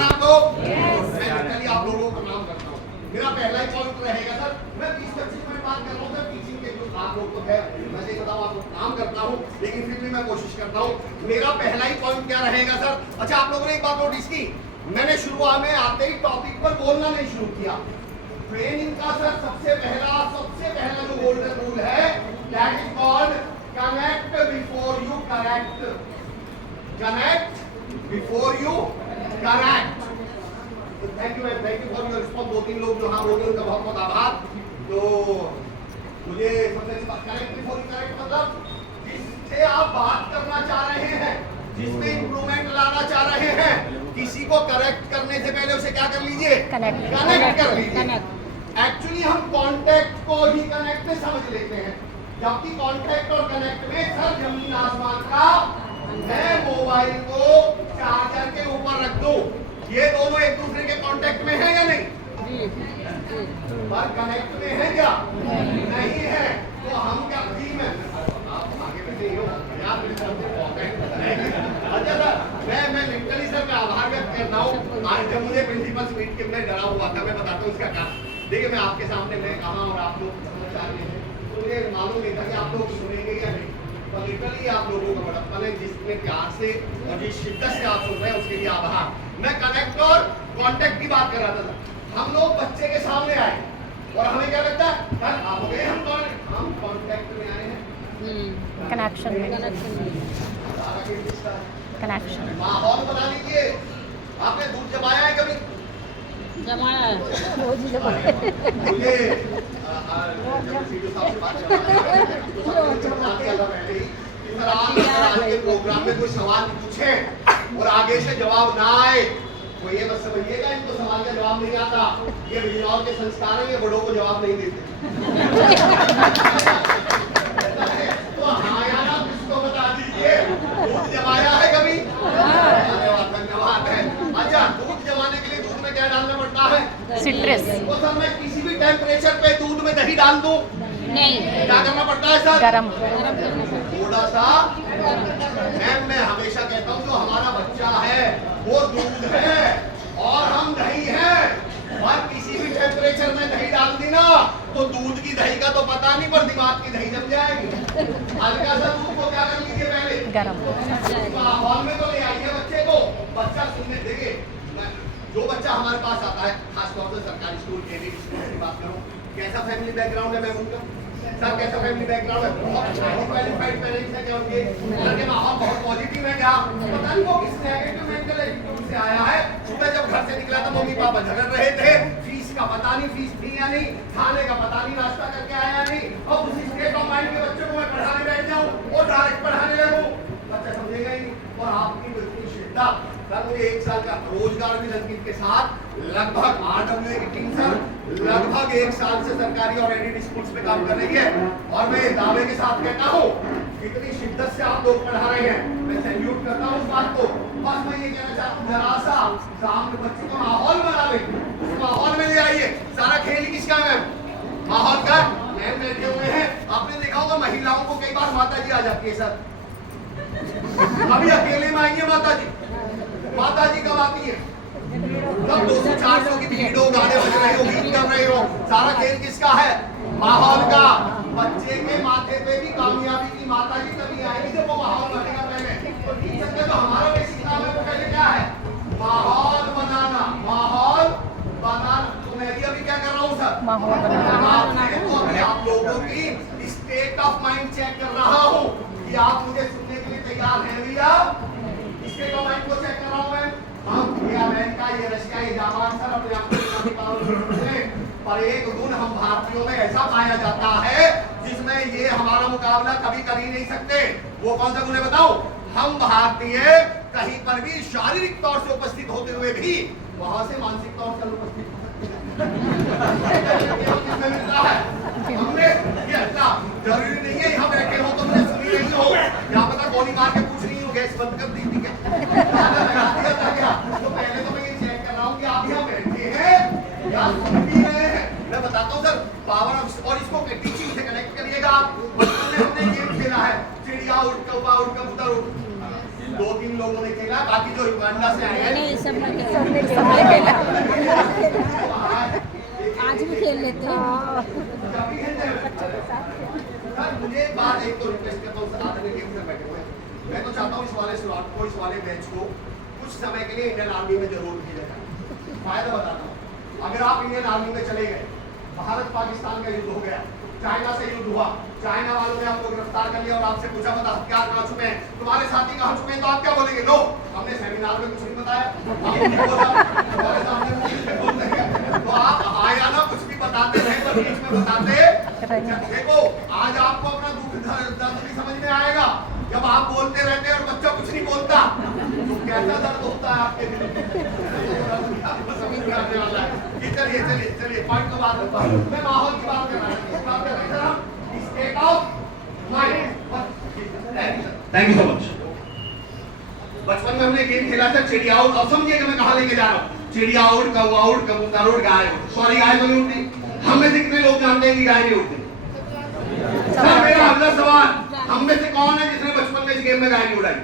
तैयार आप लोग? मैं आप लोगों को प्रणाम करता हूँ। मेरा पहला ही पॉइंट रहेगा सर, मैं 20-25 मिनट बात कर रहा हूँ सर टीचिंग के जो आप लोग तो है, मैं सही बताऊँ आपको काम करता हूँ, लेकिन फिर भी मैं कोशिश करता हूँ। मेरा पहला ही पॉइंट क्या रहेगा सर? अच्छा, आप लोगों ने एक बात नोटिस की, मैंने शुरुआत में आते ही टॉपिक पर बोलना नहीं शुरू किया। ट्रेनिंग का सर सबसे पहला जो गोल्डन रूल है, that is called connect before you correct. Connect before you correct. Thank you for your response. 2-3 लोग जो हाँ बोले उनका बहुत बहुत आभार। तो मुझे सबसे अच्छी बात, कनेक्ट बिफोर यू करेक्ट मतलब जिससे आप बात करना चाह रहे हैं, जिसमें इंप्रूवमेंट लाना चाह रहे हैं, किसी को करेक्ट करने से पहले उसे क्या कर लीजिए? कनेक्ट कर लीजिए। एक्चुअली हम कॉन्टैक्ट को ही कनेक्ट में समझ लेते हैं, जबकि कॉन्टैक्ट और कनेक्ट में सर जमीन आसमान का। मैं मोबाइल को चार्जर के ऊपर रख दूं, ये दोनों एक दूसरे के कांटेक्ट में है या नहीं? पर कनेक्ट में है क्या? नहीं है। तो हम क्या जी में आप आगे बैठे ही हो यार, मेरे तरफ से बहुत है। अच्छा सर, मैं लिटरली सर का आभार व्यक्त करता हूँ। आज जब मुझे प्रिंसिपल मीट के मैं डरा हुआ था, मैं बताता हूँ इसका कारण। देखिए, मैं आपके सामने मैं कहा और आप लोग समझ आ रहे हैं, तो मुझे मालूम नहीं था कि आप लोग सुनेंगे या नहीं। तो लिटरली आप लोगों का बड़प्पन है, जिसने प्यार से और जिस शिद्दत से आप सुन रहे हैं उसके लिए आभार। मैं कनेक्ट और कांटेक्ट की बात कर रहा था सर। हम लोग बच्चे के सामने आए और हमें क्या लगता है सर, आप गए हम कांटेक्ट में आए हैं, कनेक्शन में, कनेक्शन। माहौल बना लीजिए। आपने दूध जमाया है कभी? जमाया है। मुझे प्रोग्राम में कोई सवाल पूछे और आगे से जवाब ना आए तो ये बस समझिएगा, इनको सवाल का जवाब नहीं आता। ये बिजनौर के संस्कार है, ये बड़ों को जवाब नहीं देते। तो हाँ या ना किसको बता दीजिए, दूध जमाया है कभी? धन्यवाद है। अच्छा, दूध जमाने के लिए दूध में क्या डालना पड़ता है? सिट्रस। तो सर मैं किसी भी टेम्परेचर पे दूध में दही डाल दूं? नहीं। क्या करना पड़ता है सर? गरम। थोड़ा सा। मैं हमेशा कहता हूँ जो हमारा बच्चा है वो दूध है और हम दही हैं। और किसी भी टेम्परेचर में दही डाल दी ना तो दूध की दही का तो पता नहीं, पर दिमाग की दही जम जाएगी। हल्का सा दूध को क्या कर लीजिए पहले? गरम। माहौल में तो ले आइए बच्चे को। बच्चा सुनने देंगे। जो बच्चा हमारे पास आता है, खासतौर से सरकारी स्कूल के लिए की बात करूं, कैसा फैमिली बैकग्राउंड है मैं उनका? सर कैसा फैमिली बैकग्राउंड है? बहुत क्वालिफाइड पेरेंट्स है क्या उनके? घर के माहौल बहुत पॉजिटिव है क्या? पता नहीं वो किस नेगेटिव मेंटल एटीट्यूड से आया है। सुबह जब घर से निकला तो मम्मी पापा झगड़ रहे थे, फीस का पता नहीं, फीस थी या नहीं, खाने का पता नहीं, नाश्ता करके आया नहीं। अब उसी स्टेट ऑफ माइंड के बच्चों को मैं पढ़ाने बैठ जाऊं और डायरेक्ट पढ़ाने लगूं, बच्चा समझेगा ही नहीं। और आपकी बिल्कुल शिद्दत सर, मुझे 1 साल का रोजगार भी रंजीत के साथ लगभग RWA की टीम सर लगभग 1 साल से सरकारी और एडिड स्कूल्स में काम कर रही है। और मैं दावे के साथ कहता हूँ, इतनी शिद्दत से आप लोग पढ़ा रहे हैं, मैं सैल्यूट करता हूँ उस बात को। बस मैं ये कहना चाहता हूँ, जरा सा सामने बच्चे को माहौल बना ले, उस माहौल में ले आइए। सारा खेल किसका है मैम? माहौल का। मैम बैठे हुए हैं, आपने देखा होगा महिलाओं को कई बार माता जी आ जाती है सर। अभी अकेले में आएंगे माता जी। माता जी कब आती है? जब 200-400 की भीड़ हो, गाने बज रहे हो, गीत कर रहे हो। सारा खेल किसका है? माहौल का। बच्चे के माथे पे भी कामयाबी की माता जी तभी आएगी जब वो माहौल बनेगा पहले। तो टीचर का जो हमारा बेसिक काम है वो पहले क्या है? माहौल बनाना। माहौल बनाना। तो मैं भी अभी क्या कर रहा हूँ सर? माहौल बनाना। तो अभी आप लोगों की स्टेट ऑफ माइंड चेक कर रहा हूँ कि आप मुझे सुनने के लिए तैयार हैं भैया? स्टेट ऑफ माइंड को चेक कर रहा हूँ मैं। ये अमेरिका, ये रशिया, ये जापान सर अपने आप को, पर एक गुण हम भारतीयों में ऐसा पाया जाता है जिसमें ये हमारा मुकाबला कभी कर ही नहीं सकते। वो कौन सा गुण है बताओ? हम भारतीय कहीं पर भी शारीरिक तौर से उपस्थित होते हुए भी वहां से मानसिक तौर से उपस्थित हो सकते हैं। हमने ये जरूरी नहीं है यहाँ बैठे हो तो मुझे सुनी नहीं हो, क्या पता गोली मार के पूछ रही हो गैस बंद कर दी थी क्या? तो पहले तो मैं ये चेक कर रहा हूँ कि आप यहाँ बैठे हैं या सुन भी रहे हैं। मैं बताता हूँ सर पावर ऑफ, और इसको टीचिंग से कनेक्ट करिएगा आप। बचपन में हमने गेम खेला है, चिड़िया उड़ कौवा उड़ कबूतर उड़। 2-3 लोग लोगों ने खेला, बाकी जो युगांडा से आए हैं नहीं सब लोग आज भी खेल लेते हैं। सर मुझे एक बात एक तो रिक्वेस्ट करता हूँ आदरणीय टीम से बैठे हुए, मैं तो चाहता हूँ इस वाले स्लॉट को, इस वाले मैच को कुछ समय के लिए इंडियन आर्मी में जरूर भेजा जाए। फायदा बताता हूँ, अगर आप इंडियन आर्मी में चले गए, भारत पाकिस्तान का युद्ध हो गया, चाइना से युद्ध हुआ, चाइना वालों ने आपको गिरफ्तार कर लिया और आपसे पूछा बता हथियार कहाँ छुपे हैं, तुम्हारे साथी कहाँ छुपे हैं, तो आप क्या बोलेंगे? नो, हमने सेमिनार में कुछ नहीं बताया, हमने नहीं बोला, हमारे सामने कुछ नहीं बोल देंगे। तो आप आया ना कुछ भी बताते रहे तो बीच में बताते। देखो आज आपको अपना दुख दर्द भी समझ में आएगा जब आप बोलते रहते हैं और बच्चा कुछ नहीं बोलता, तो कैसा दर्द होता है आपके दिल में, आपको समझ में आने वाला है। ये चलिए चलिए चलिए पॉइंट को बात करता हूँ, मैं माहौल की बात कर रहा हूँ, state of mind. Thank you so much. बचपन में हमने गेम खेला था चिड़िया आउट, अब समझिए कि मैं कहाँ लेके जा रहा हूँ। चिड़िया आउट, कौवा आउट, कबूतर आउट, गाय आउट। सॉरी गाय तो नहीं उठती, हम में से कितने लोग जानते हैं कि गाय नहीं उठती? सर मेरा अगला सवाल, हम में से कौन है जिसने बचपन में इस गेम में गाय नहीं उड़ाई?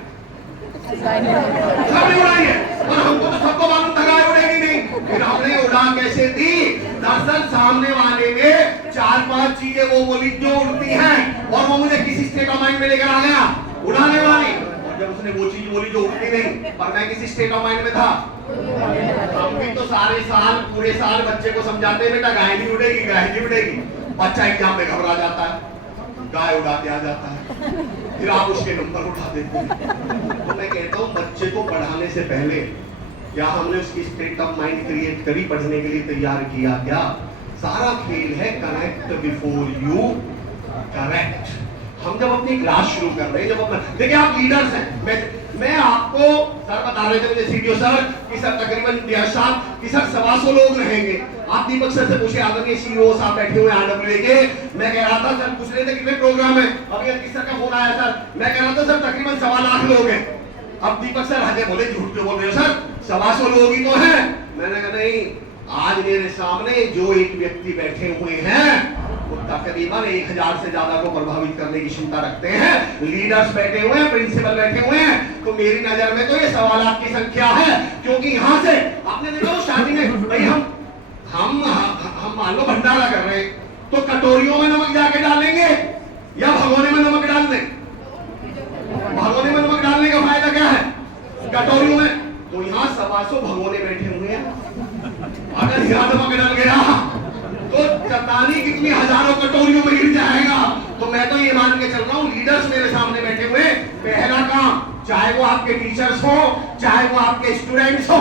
सबने उड़ाई है, और हमको तो सबको मालूम था गाय उड़ेगी नहीं, फिर हमने उड़ा कैसे दी? दरअसल सामने वाले ने 4-5 चीजें वो बोली जो उड़ती हैं, और वो मुझे किसी स्टेट ऑफ माइंड में लेकर आ गया उड़ाने वाली। और जब उसने वो चीज बोली जो उड़ती नहीं, पर मैं किसी स्टेट ऑफ माइंड में था। हम भी तो सारे साल पूरे साल बच्चे को समझाते हैं बेटा गाय नहीं उड़ेगी, गाय नहीं उड़ेगी। बच्चा एग्जाम में घबरा जाता है, गाय उड़ाते आ जाता है, फिर आप उसके नंबर उठा देते हैं। तो मैं कहता हूँ बच्चे को पढ़ाने से पहले क्या हमने उसकी स्टेट ऑफ माइंड क्रिएट करी, पढ़ने के लिए तैयार किया क्या? सारा खेल है कनेक्ट बिफोर यू करेक्ट। हम जब अपनी क्लास शुरू कर रहे हैं, जब अपना देखिए आप लीडर्स हैं, मैं आपको सर बता रहे थे मुझे सीडीओ सर कि सर तकरीबन 150 लोग रहेंगे। आप दीपक सर से पूछे, आदरणीय सीईओ साहब बैठे हुए आरडब्ल्यूए के, मैं कह रहा था सर पूछ रहे थे कितने प्रोग्राम है, अभी अंकित सर का फोन आया सर, मैं कह रहा था सर तकरीबन 1.25 लाख लोग हैं। अब दीपक सर हजे बोले झूठ क्यों बोल रहे हो सर, 125 लोग ही तो हैं। मैंने कहा नहीं, आज मेरे सामने जो एक व्यक्ति बैठे हुए हैं वो तकरीबन 1000 से ज्यादा को प्रभावित करने की क्षमता रखते हैं। लीडर्स बैठे हुए हैं, प्रिंसिपल बैठे हुए हैं, तो मेरी नजर में तो ये 1.25 लाख की संख्या है। क्योंकि यहाँ से आपने देखा शादी में भाई हम मान लो भंडारा कर रहे हैं, तो कटोरियों में नमक जाके डालेंगे या भगोने में नमक डाल दें? भगोने में नमक डालने का फायदा क्या है? कटोरियों में। तो यहाँ 125 भगोने बैठे हुए हैं, अगर यहाँ नमक डाल गया तो चतानी कितनी हजारों कटोरियों में गिर जाएगा। तो मैं तो ये मान के चल रहा हूँ लीडर्स मेरे सामने बैठे हुए, पहला काम, चाहे वो आपके टीचर्स हो, चाहे वो आपके स्टूडेंट्स हो,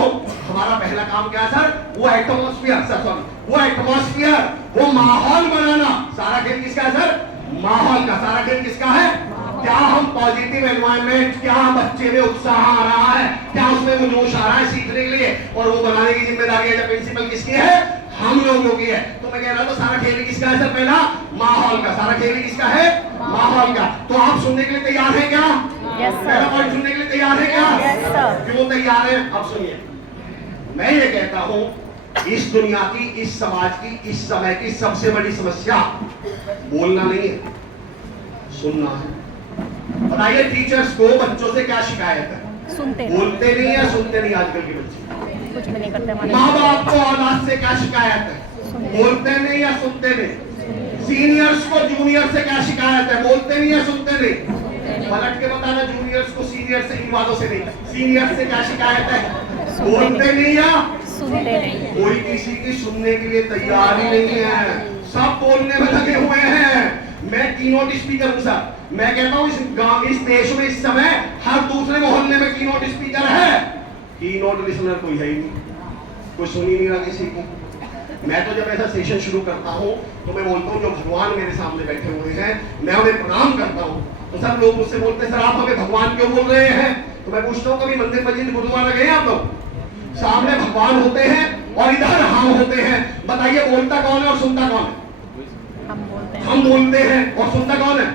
हमारा पहला काम क्या है सर? वो एटमॉस्फेयर, वो एटमॉस्फेयर, वो माहौल बनाना। सारा खेल किसका है सर? माहौल का। सारा खेल किसका है? क्या हम पॉजिटिव एनवायरनमेंट, क्या बच्चे में उत्साह आ रहा है, क्या उसमें वो जोश आ रहा है सीखने के लिए, और वो बनाने की जिम्मेदारी एज प्रिंसिपल किसकी है? हम लोगों की है। तो मैं कह रहा था सारा खेल किसका है सर? पहला माहौल का। सारा खेल किसका है? माहौल का। तो आप सुनने के लिए तैयार हैं क्या? Yes sir. मेरा पॉइंट सुनने के लिए तैयार है क्या? Yes sir. क्यों तैयार है? अब सुनिए, मैं ये कहता हूं इस दुनिया की, इस समाज की, इस समय की सबसे बड़ी समस्या बोलना नहीं है, सुनना है। बताइए टीचर्स को बच्चों से क्या शिकायत है? सुनते बोलते नहीं है, सुनते नहीं। आजकल के बच्चे कुछ भी नहीं करते। माँ बाप को औलाद से क्या शिकायत है? बोलते नहीं या सुनते नहीं। सीनियर्स को जूनियर से क्या शिकायत है? बोलते नहीं या सुनते नहीं। पलट के बताना, जूनियर्स को सीनियर से, इन वालों से नहीं, सीनियर से क्या शिकायत है? बोलते नहीं या सुनते नहीं। कोई किसी की सुनने के लिए तैयार ही नहीं है, सब बोलने में लगे हुए हैं। मैं कीनोट स्पीकर हूं सर, मैं कहता हूं इस देश में इस समय हर दूसरे मोहल्ले में कीनोट स्पीकर है। कीनोट लिसनर कोई है ही नहीं, कोई सुन ही नहीं रहा किसी को। मैं तो जब ऐसा सेशन शुरू करता हूं तो मैं बोलता हूं जो भगवान मेरे सामने बैठे हुए हैं मैं उन्हें प्रणाम करता हूं। तो सब लोग मुझसे बोलते हैं सर आप हमें भगवान क्यों बोल रहे हैं? तो मैं पूछता हूं कभी मंदिर मस्जिद गुरुद्वारा गए आप लोग? सामने भगवान होते हैं और इधर हम होते हैं, बताइए बोलता कौन है और सुनता कौन है? हम बोलते हैं और सुनता कौन है?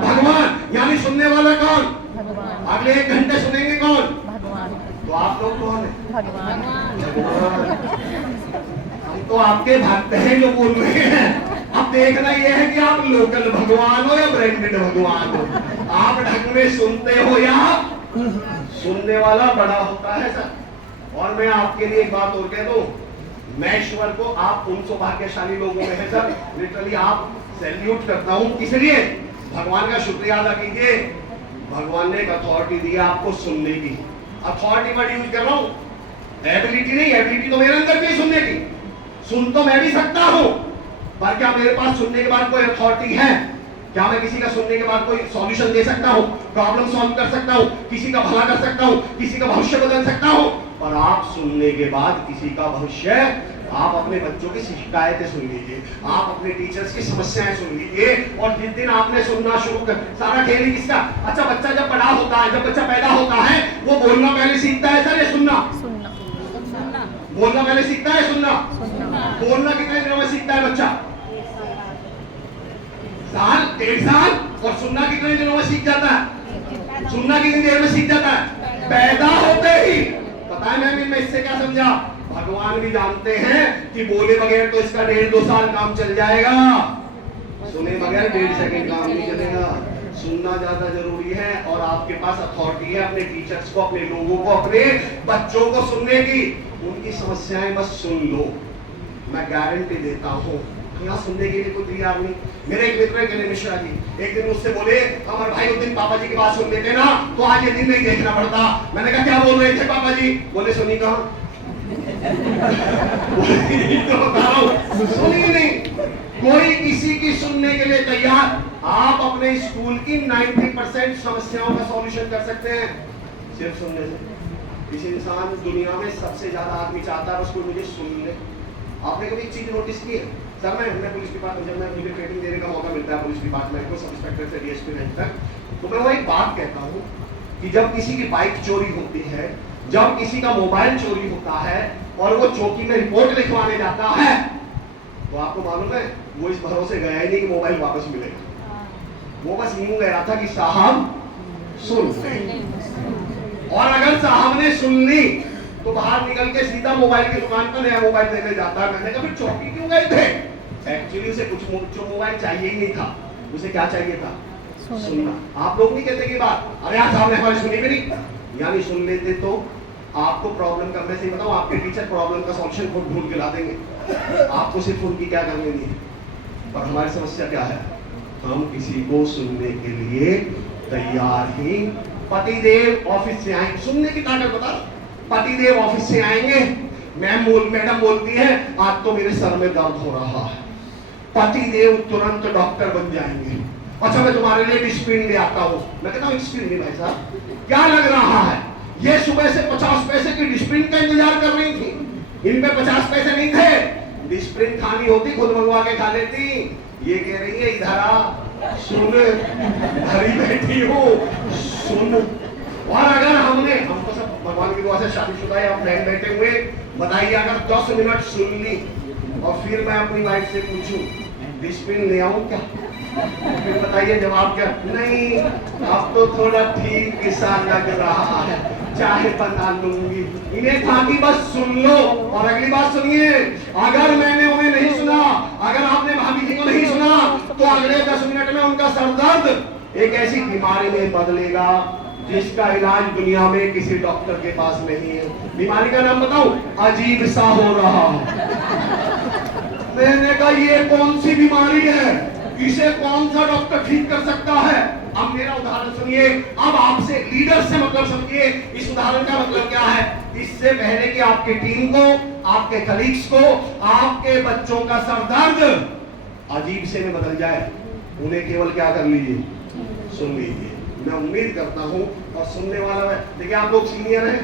भगवान। यानी सुनने वाला कौन? भगवान। अगले 1 घंटे सुनेंगे कौन? भगवान। तो आप लोग कौन है? भगवान। हम तो आपके भक्त हैं जो बोल रहे हैं। अब देखना यह है कि आप लोकल भगवान हो या ब्रांडेड भगवान हो, आप ढंग में सुनते हो या सुनने वाला बड़ा होता है सर। और मैं आपके लिए एक बात और कह दूं, मैं ईश्वर को आप उन सौभाग्यशाली लोगों में है सर, लिटरली आप सैल्यूट करता हूं। इसलिए भगवान का शुक्रिया अदा कीजिए, भगवान ने एक अथॉरिटी दी है आपको सुनने की। अथॉरिटी वर्ड यूज कर रहा हूं, एबिलिटी नहीं, एबिलिटी तो मेरे अंदर भी है सुनने की, सुन तो मैं भी सकता हूं, पर क्या मेरे पास सुनने के बाद कोई अथॉरिटी है? क्या मैं किसी का सुनने के बाद कोई सॉल्यूशन दे सकता हूं, प्रॉब्लम सॉल्व कर सकता हूं, किसी का भला कर सकता हूं, किसी का भविष्य बदल सकता हूं? और आप सुनने के बाद किसी का भविष्य, आप अपने बच्चों की शिकायतें सुन लीजिए, आप अपने टीचर्स की समस्याएं सुन लीजिए, और जिस दिन आपने सुनना शुरू कर, सारा खेल ही किसका? अच्छा, बच्चा जब बड़ा होता है, जब बच्चा पैदा होता है, वो बोलना पहले सीखता है सर या सुनना? सुनना। बोलना पहले सीखता है, सुनना? सुनना। बोलना कितने दिनों में सीखता है बच्चा? साल, 1.5 साल। और सुनना कितने दिनों में सीख जाता है? सुनना कितनी देर में सीख जाता है? पैदा होते ही। पता है मैं इससे क्या समझा? भगवान भी जानते हैं कि बोले बगैर तो इसका 1.5-2 साल काम चल जाएगा, सुने बगैर 1.5 सेकंड काम नहीं चलेगा। सुनना ज्यादा जरूरी है, और आपके पास अथॉरिटी है अपने टीचर्स को, अपने लोगों को, अपने बच्चों को सुनने की। उनकी समस्याएं बस सुन लो, मैं गारंटी देता हूं यहाँ सुनने के लिए कोई तैयार नहीं। मेरे एक मित्र है मिश्रा जी, एक दिन मुझसे बोले, हमारे भाई उस दिन पापा जी की बात सुन लेते ना तो आज ये दिन नहीं देखना पड़ता। मैंने कहा क्या बोल रहे थे पापा जी? बोले सुनी कहाँ? तो बता रहा हूं, सुनी नहीं। कोई किसी की सुनने के लिए तैयार। आप अपने स्कूल की 90% समस्याओं का सॉल्यूशन कर सकते हैं सिर्फ सुनने से। इस इंसान दुनिया में सबसे ज्यादा आदमी चाहता है बस कोई मुझे सुन ले। आपने कभी एक चीज नोटिस की है सर? मैं पुलिस डिपार्टमेंट, जब मैं मुझे ट्रेनिंग देने का मौका मिलता है पुलिस डिपार्टमेंट को, सब इंस्पेक्टर से डीएसपी रैंक तक, तो मैं वो एक बात कहता हूँ कि जब किसी की बाइक चोरी होती है, जब किसी का मोबाइल चोरी होता है और वो चौकी में रिपोर्ट लिखवाने जाता है, तो आपको मालूम है वो इस भरोसे गया ही नहीं कि मोबाइल वापस मिलेगा। वो बस यूं गया था कि साहब सुन ले, और अगर साहब ने सुन ली तो बाहर निकल के सीधा मोबाइल की दुकान पर नया मोबाइल लेने जाता है। मैंने कहा फिर चौकी क्यों गए थे? एक्चुअली उसे कुछ मोबाइल चाहिए ही नहीं था, उसे क्या चाहिए था? सुनना। आप लोग नहीं कहते कि बात, अरे यार साहब ने हमारी सुनी भी नहीं, यानी सुन लेते तो आपको प्रॉब्लम करने से ही बताऊं, आपके टीचर प्रॉब्लम का सॉल्यूशन खुद ढूंढ के ला देंगे, आपको सिर्फ उनकी क्या करनी नहीं। पर हमारी समस्या क्या है? हम किसी को सुनने के लिए तैयार ही। पतिदेव ऑफिस से आए, सुनने की ताकत बता। पतिदेव ऑफिस से आएंगे, मैडम बोलती है आज तो मेरे सर में दर्द हो रहा है, पतिदेव तुरंत डॉक्टर बन जाएंगे। अच्छा मैं तुम्हारे लिए डिस्प्रिन ले आता हूँ। मैं कहता हूँ डिस्प्रिन नहीं भाई साहब, क्या लग रहा है? ये सुबह से 50 पैसे की डिस्प्रिन का इंतजार कर रही थी, इन पे 50 पैसे नहीं थे, डिस्प्रिन खानी होती खुद मंगवा के खा लेती। ये कह रही है इधर आ, सुन, घरी बैठी हो सुन। और अगर हम तो सब भगवान की दुआ से शादीशुदा या फ्रेंड बैठे हुए, बताइए अगर 10 मिनट सुन ली और फिर मैं अपनी वाइफ से पूछूं डिस्प्रिन ले आऊं क्या, फिर बताइए जवाब क्या? नहीं, अब तो थोड़ा ठीक सा लग रहा है, चाहे बना लूंगी। इन्हें था कि बस सुन लो। और अगली बात सुनिए, अगर मैंने उन्हें नहीं सुना, अगर आपने भाभी जी को नहीं सुना, तो अगले 10 मिनट में उनका सरदर्द एक ऐसी बीमारी में बदलेगा जिसका इलाज दुनिया में किसी डॉक्टर के पास नहीं है। बीमारी का नाम बताऊं? अजीब सा हो रहा है। मैंने कहा ये कौन सी बीमारी है, इसे कौन सा डॉक्टर ठीक कर सकता है? अब मेरा उदाहरण सुनिए, अब आपसे लीडर से मतलब समझिए, इस उदाहरण का मतलब क्या है? इससे पहले कि आपकी टीम को, आपके कलीग्स को, आपके बच्चों का सरदर्द अजीब से में बदल जाए, उन्हें केवल क्या कर लीजिए? सुन लीजिए। मैं उम्मीद करता हूं, और सुनने वाला है, देखिए आप लोग सीनियर हैं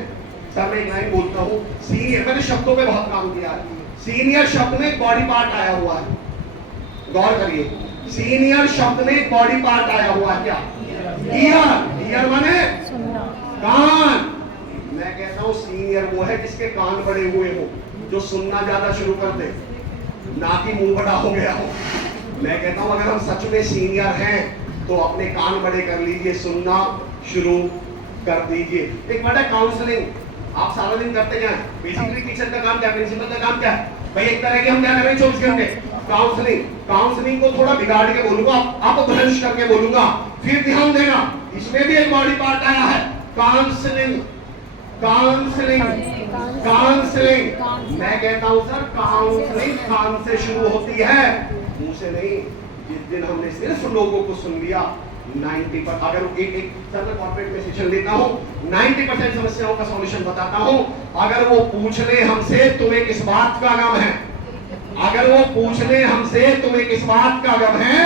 सर, मैं एक लाइन बोलता हूं, सीनियर, मैंने शब्दों पे बहुत काम किया है। सीनियर शब्द में बॉडी पार्ट आया हुआ है, गौर करिए, सीनियर शब्द में बॉडी पार्ट आया हुआ है क्या? ईयर। ईयर माने कान। मैं कहता हूं सीनियर वो है जिसके कान बड़े हुए हो, जो सुनना ज्यादा शुरू कर दे, ना कि मुंह बड़ा हो गया हो। मैं कहता हूं अगर हम सच में सीनियर हैं तो अपने कान बड़े कर लीजिए, सुनना शुरू कर दीजिए। एक बात है काउंसलिंग, आप सारा दिन करते जाएं। बेसिकली टीचर का काम क्या, प्रिंसिपल का काम क्या है भाई? एक तरह के हम क्या कर रहे हैं 24 घंटे काउंसलिंग। काउंसलिंग को थोड़ा बिगाड़ के बोलूंगा, आपको भ्रंश करके बोलूंगा, फिर ध्यान देना, इसमें भी एक बॉडी पार्ट आया है, काउंसलिंग, काउंसलिंग, काउंसलिंग। मैं कहता हूं सर काउंसलिंग कान से शुरू होती है, मुंह से नहीं। जिस दिन हमने सिर्फ लोगों को सुन लिया 90 पर, अगर एक सर मैं कॉर्पोरेट में सेशन लेता हूं, 90% समस्याओं का सॉल्यूशन बताता हूं। अगर वो पूछ ले हमसे तुम्हें किस बात का गम है, अगर वो पूछ ले हमसे तुम्हें किस बात का गम है,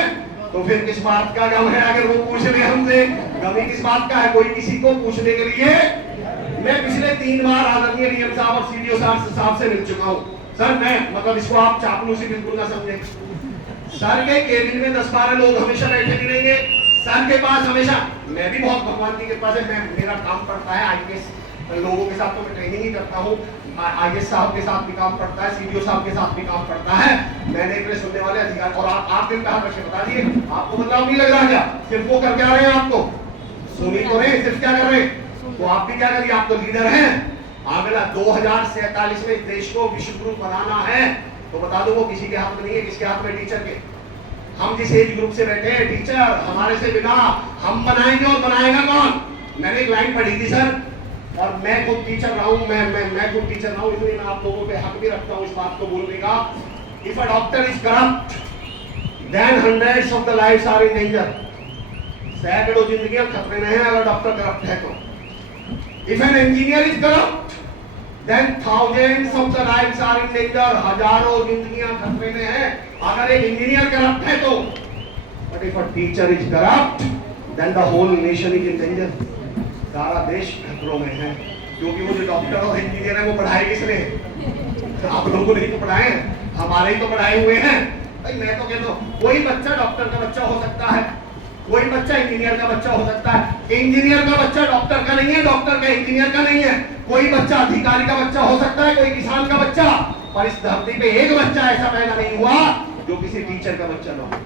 तो फिर किस बात का गम है। अगर वो पूछ ले हमसे गम किस बात का है, कोई किसी को पूछने के लिए। मैं पिछले 3 बार आदरणीय डीएम साहब और सीडीओ साहब से मिल चुका हूं। सर मैं मतलब इसको आप चापलूसी बिल्कुल ना समझे। सर के केबिन में 10-12 लोग हमेशा बैठे नहीं रहेंगे। सर के पास हमेशा, मैं भी बहुत भगवान की कृपा से मेरा काम पड़ता है आईपीएस लोगों के साथ, तो मैं ट्रेनिंग ही करता हूँ। आईएएस साहब के साथ भी काम पड़ता है, सीडीओ साहब के साथ भी काम पड़ता है। मैंने इतने सुनने वाले अधिकार, और आप दिन कहा रखे बता दिए, आपको बदलाव नहीं लग रहा क्या? सिर्फ वो करके आ रहे हैं, आपको सुनी तो रहे, सिर्फ क्या कर रहे हैं? तो आप भी क्या करिए, आप तो लीडर हैं। अगला 2047 में देश को विश्व गुरु बनाना है, तो बता दो वो किसी के हाथ में नहीं है। किसके हाथ में? टीचर के। हम जिस एज ग्रुप से बैठे हैं, टीचर हमारे से बिना हम बनाएंगे और बनाएगा कौन? मैंने एक लाइन पढ़ी थी सर, और मैं खुद टीचर रहा हूं, मैं खुद टीचर रहा हूं, इसलिए मैं आप लोगों पे हक भी रखता हूं इस बात को बोलने का। If a doctor is corrupt then hundreds of the lives are in danger. सैकड़ों जिंदगियां खतरे में हैं अगर डॉक्टर करप्ट है तो। If an engineer is corrupt then thousands of the lives are in danger. हजारों जिंदगियां खतरे में हैं अगर एक इंजीनियर करप्ट है तो। But if a teacher is corrupt then the whole nation is in danger. सारा देश खतरों में है, क्योंकि वो जो डॉक्टर और इंजीनियर है वो पढ़ाए किसने? आप लोगों ने तो पढ़ाए हैं, हमारे ही तो पढ़ाए हुए हैं। भाई मैं तो कहता हूँ कोई बच्चा डॉक्टर का बच्चा हो सकता है, कोई बच्चा इंजीनियर का बच्चा हो सकता है। इंजीनियर का बच्चा डॉक्टर का नहीं है, डॉक्टर का इंजीनियर का नहीं है। कोई बच्चा अधिकारी का बच्चा हो सकता है, कोई किसान का बच्चा, पर इस धरती पे एक बच्चा ऐसा पैदा नहीं हुआ जो किसी टीचर का बच्चा ना हो।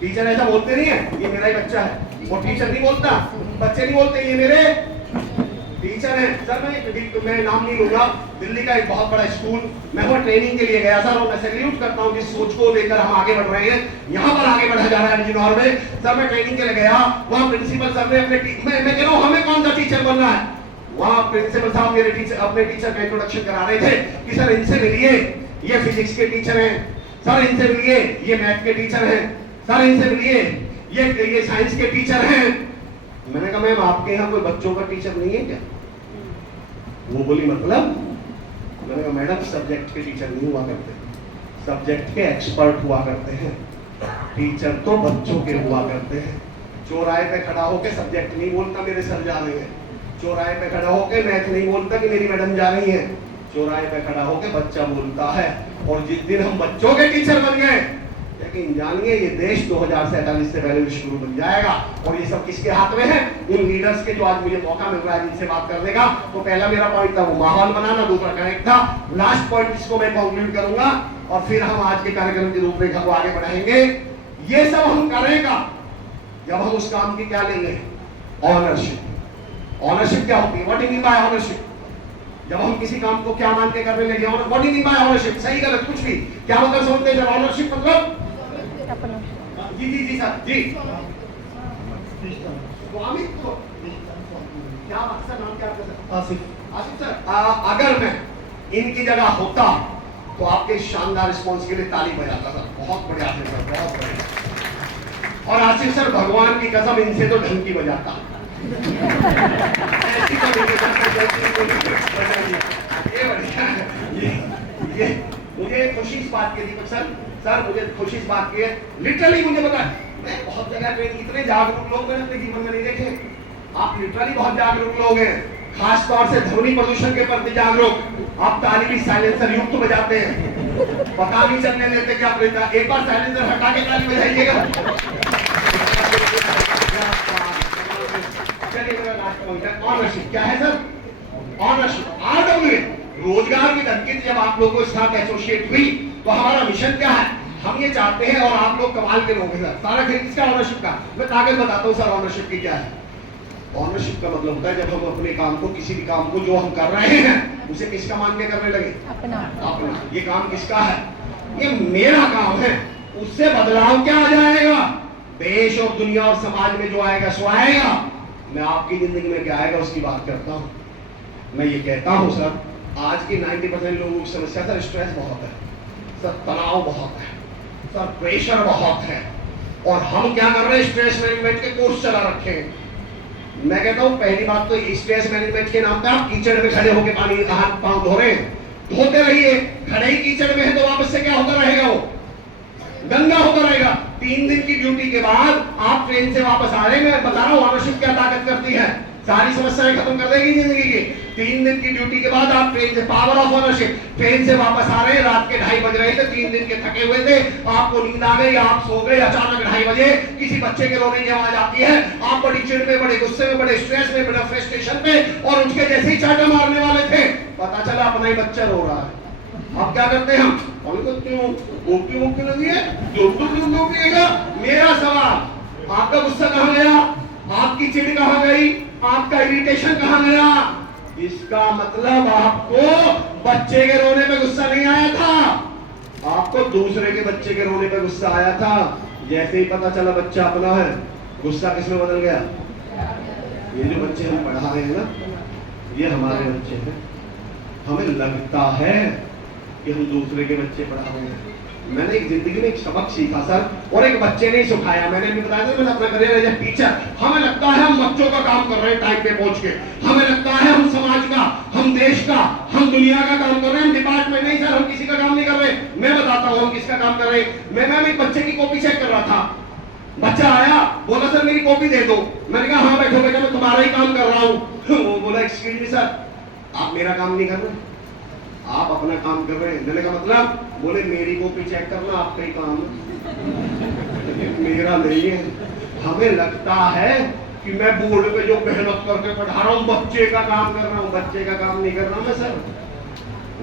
टीचर ऐसा बोलते नहीं है ये मेरा ही बच्चा है, वो टीचर नहीं बोलता, बच्चे नहीं बोलते ये मेरे टीचर है। सर मैं नाम नहीं लूंगा, दिल्ली का एक बहुत बड़ा स्कूल, मैं वहाँ ट्रेनिंग के लिए गया सर, और मैं सैल्यूट करता हूँ जिस सोच को लेकर हम आगे बढ़ रहे हैं। यहाँ पर आगे बढ़ा जा रहा है बिजनौर में। सर मैं ट्रेनिंग के लिए गया, वहाँ प्रिंसिपल सर ने मैं कह रहा हूँ हमें कौन सा टीचर बनना है। वहाँ प्रिंसिपल साहब मेरे अपने टीचर का इंट्रोडक्शन करा रहे थे कि सर इनसे मिलिए, ये फिजिक्स के टीचर हैं, सर इनसे मिलिए ये मैथ के टीचर हैं, सर इनसे मिलिए ये साइंस के टीचर हैं। मैंने कहा मैम आपके यहाँ कोई बच्चों का टीचर नहीं है क्या? वो बोली मतलब? मैंने कहा मैडम सब्जेक्ट के टीचर नहीं हुआ करते, सब्जेक्ट के एक्सपर्ट हुआ करते हैं, टीचर तो बच्चों के हुआ करते हैं। चौराहे पे खड़ा होकर सब्जेक्ट नहीं बोलता मेरे सर जा रहे हैं, चौराहे पे खड़ा होकर मैथ नहीं बोलता कि मेरी मैडम जा रही है, चौराहे पे खड़ा होकर बच्चा बोलता है। और जिस दिन हम बच्चों के टीचर बन गए, लेकिन जानिए ये देश 2047 से पहले विश्व गुरु बन जाएगा। और ये सब किसके हाथ में है? उन लीडर्स के जो आज मुझे मौका मिल रहा है जिनसे बात करने का। तो पहला मेरा पॉइंट था वो माहौल बनाना, दूसरा कनेक्ट था, लास्ट पॉइंट जिसको मैं कंक्लूड करूंगा और फिर हम आज के कार्यक्रम की रूपरेखा को आगे बढ़ाएंगे। ये सब हम करेगा जब हम उस काम की क्या लेंगे? ऑनरशिप। ऑनरशिप क्या होती है? What do you mean by ownership? जब हम किसी काम को क्या मान के करने लगे, what do you mean by ownership? सही गलत कुछ भी, क्या मतलब समझते हैं? ऑनरशिप मतलब जी सर जी स्वामित्व। क्या मकसद? नाम क्या आपका? आसिफ सर। अगर मैं इनकी जगह होता तो आपके शानदार रिस्पॉन्स के लिए ताली बजाता सर। बहुत बढ़िया आसिफ सर, बहुत बढ़िया। और आसिफ सर मुझे की कसम इनसे तो ढंग की बजाता। ये मुझे खुशी इस बात की थी सर मुझे खुशी इस बात की है, लिटरली मुझे पता है मैं बहुत जगह पे इतने जागरूक लोग मैंने अपने जीवन में नहीं देखे। आप लिटरली बहुत जागरूक लोग हैं, खास तौर से ध्वनि प्रदूषण के प्रति जागरूक। आप ताली भी साइलेंसर युक्त बजाते हैं, पता नहीं चलने देते कि आप एक बार साइलेंसर हटा के ताली बजाइएगा। ऑनरशिप क्या है सर? ऑनरशिप RWA रोजगार की धमकी जब आप लोगों के साथ एसोसिएट हुई तो हमारा मिशन क्या है? हम ये चाहते हैं, और आप लोग कमाल के लोग हैं सर, सारा खेल किसका? ऑनरशिप का। मैं ताकत बताता हूँ सर ऑनरशिप की क्या है। ऑनरशिप का मतलब होता है जब हम अपने काम को, किसी भी काम को जो हम कर रहे हैं उसे किसका मान के करने लगे? अपना। ये काम किसका है? ये मेरा काम है। उससे बदलाव क्या आ जाएगा? देश और दुनिया और समाज में जो आएगा सो आएगा। मैं आपकी जिंदगी में क्या आएगा उसकी बात करता हूँ। मैं ये कहता हूँ सर, आज की 90% लोगों की समस्या सर स्ट्रेस बहुत है सर, तनाव बहुत है सर, प्रेशर बहुत है, और हम क्या कर रहे हैं, स्ट्रेस मैनेजमेंट के कोर्स चला रखे हैं। मैं कहता हूँ पहली बात तो स्ट्रेस मैनेजमेंट के नाम पे आप कीचड़ में खड़े होकर पानी हाथ पांव धो रहे हैं, धोते रहिए। खड़े ही कीचड़ में है तो वापस से क्या होता रहेगा, वो गंगा होता रहेगा। 3 दिन की ड्यूटी के बाद आप ट्रेन से वापस आ रहे हैं, मैं बता रहा हूँ ऑनरशिप क्या ताकत करती है, सारी समस्याएं खत्म कर देगी जिंदगी की। 3 दिन की ड्यूटी के बाद आप ट्रेन से, पावर ऑफ ऑनरशिप, ट्रेन से वापस आ रहे हैं, रात के 2:30 बज रहे थे, 3 दिन के थके हुए थे, आपको नींद आ गई, आप सो गए, अचानक 2:30 बजे किसी बच्चे के रोने की आवाज आती है, आप बड़ी चिड़ में, बड़े गुस्से में, बड़े स्ट्रेस में, बड़े फ्रस्ट्रेशन में, और उठ के जैसे ही चाटा मारने वाले थे, पता चला अपना ही बच्चा रो रहा है। अब क्या करते हैं हम, क्यों लगी है, क्यों पिएगा। मेरा सवाल, आपका गुस्सा कहां गया, आपकी चिड़ कहां गई, आपका इरिटेशन कहां गया? इसका मतलब आपको बच्चे के रोने पे गुस्सा नहीं आया था, आपको दूसरे के बच्चे के रोने पे गुस्सा आया था। जैसे ही पता चला बच्चा अपना है, गुस्सा किसमें बदल गया? ये जो बच्चे हम पढ़ा रहे हैं ना, ये हमारे बच्चे हैं। हमें लगता है कि हम दूसरे के बच्चे पढ़ा रहे हैं। मैंने एक जिंदगी में एक सबक सीखा सर, और एक बच्चे ने सिखाया। मैंने भी बताया था, मैंने अपना करियर एज ए टीचर। हमें लगता है हम बच्चों का काम कर रहे हैं टाइम पे पहुंच के, हमें लगता है हम समाज का, हम देश का, हम दुनिया का काम कर रहे हैं, डिपार्टमेंट नहीं सर, हम किसी का काम नहीं कर रहे। मैं बताता हूँ हम किसका काम कर रहे हैं। मैं एक बच्चे की कॉपी चेक कर रहा था, बच्चा आया, बोला सर मेरी कॉपी दे दो। मैंने कहा हाँ बैठो बेटा, मैं तुम्हारा ही काम कर रहा हूँ। वो बोला एक्सक्यूज मी सर, आप मेरा काम नहीं कर रहे, आप अपना काम कर रहे हैं। मैंने कहा मतलब? बोले मेरी कॉपी चेक करना आपका ही काम है, मेरा नहीं है। हमें लगता है कि मैं बोर्ड पे जो मेहनत करके पढ़ा रहा हूँ, बच्चे का काम कर रहा हूँ, बच्चे का काम नहीं कर रहा मैं सर।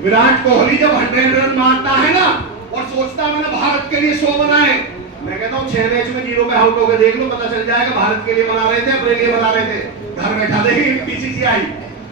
विराट कोहली जब 100 रन मारता है ना, और सोचता मैंने भारत के लिए 100 बनाए, मैं कहता हूँ 6 मैच में 0 पे आउट हो गए, देख लो पता चल जाएगा भारत के लिए बना रहे थे, अपने लिए बना रहे थे। घर बैठा देखिए बीसीसीआई।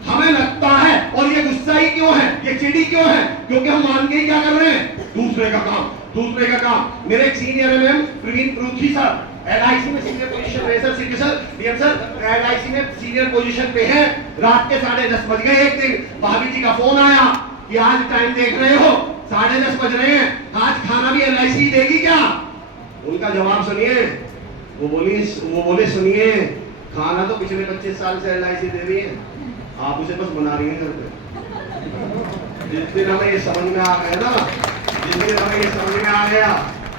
हमें लगता है, और ये गुस्सा ही क्यों है, ये चिड़ी क्यों है? क्योंकि हम मान के क्या कर रहे हैं, दूसरे का काम, दूसरे का काम। मेरे एक senior MM Praveen Paruthi sir, LIC में सीनियर पोजीशन पे sir, senior sir, DM sir, LIC में सीनियर पोजीशन पे है। रात के 10:30 बज गए, एक दिन भाभी जी का फोन आया कि आज टाइम देख रहे हो, 10:30 बज रहे हैं, आज खाना भी एलआईसी देगी क्या? उनका जवाब सुनिए, वो बोले सुनिए, खाना तो पिछले 25 साल से एलआईसी दे रही है, आप उसे बस बना रही हैं घर पे। जिस दिन हमें ये समझ में आ गया ना, जिस दिन हमें ये समझ में आ गया